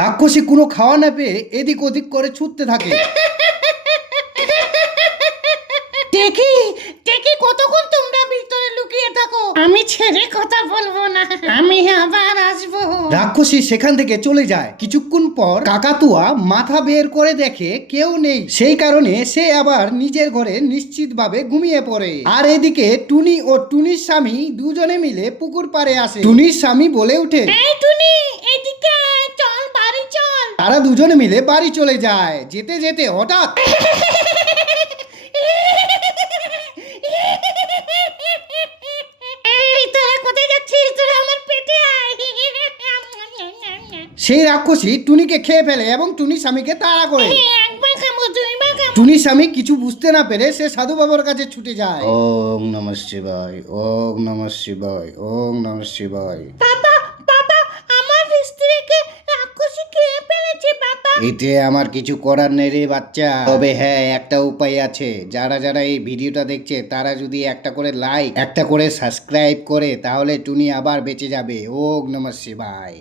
রাক্ষসী কোনো খাওয়া না পেয়ে এদিক ওদিক করে ছুটতে থাকে। দেখি দেখি কতক্ষণ তোমরা ভিতরে লুকিয়ে থাকো, আমি ছেড়ে কথা বলবো না, আমি আবার আসবো। রাক্ষসী সেখান থেকে চলে যায়। কিছুক্ষণ পর কাকাতুয়া মাথা বের করে দেখে কেউ নেই, সেই কারণে সে আবার নিজের ঘরে নিশ্চিতভাবে ঘুমিয়ে পড়ে। আর এদিকে টুনি ও টুনির স্বামী দুজনে মিলে পুকুর পাড়ে আসে। টুনির স্বামী বলে ওঠে, এই টুনি, এদিকে আয়, চল বাড়ি চল। তারা দুজনে মিলে বাড়ি চলে যায়। যেতে যেতে হঠাৎ এই তোরা কোথায় যাচ্ছিস? তোরা আমার পেটে আয়। সেই রাক্ষসী টুনিকে খেয়ে ফেলে এবং টুনির স্বামীকে তাড়া করে। একবার খাবো, দুইবার খাবো। টুনির স্বামী কিছু বুঝতে না পেরে সে সাধু বাবার কাছে ছুটে যায়। ওম নমঃ শিবায়, ওম নমঃ শিবায়, ওম নমঃ শিবায়। বাবা বাবা, আমার স্ত্রীকে রাক্ষসী খেয়ে ফেলেছে বাবা। এতে আমার কিছু করার নেই রে বাচ্চা। তবে হ্যাঁ, একটা উপায় আছে। যারা যারা এই ভিডিওটা দেখছে তারা যদি একটা করে লাইক, একটা করে সাবস্ক্রাইব করে, তাহলে টুনি আবার বেঁচে যাবে। ওম নমঃ শিবায়।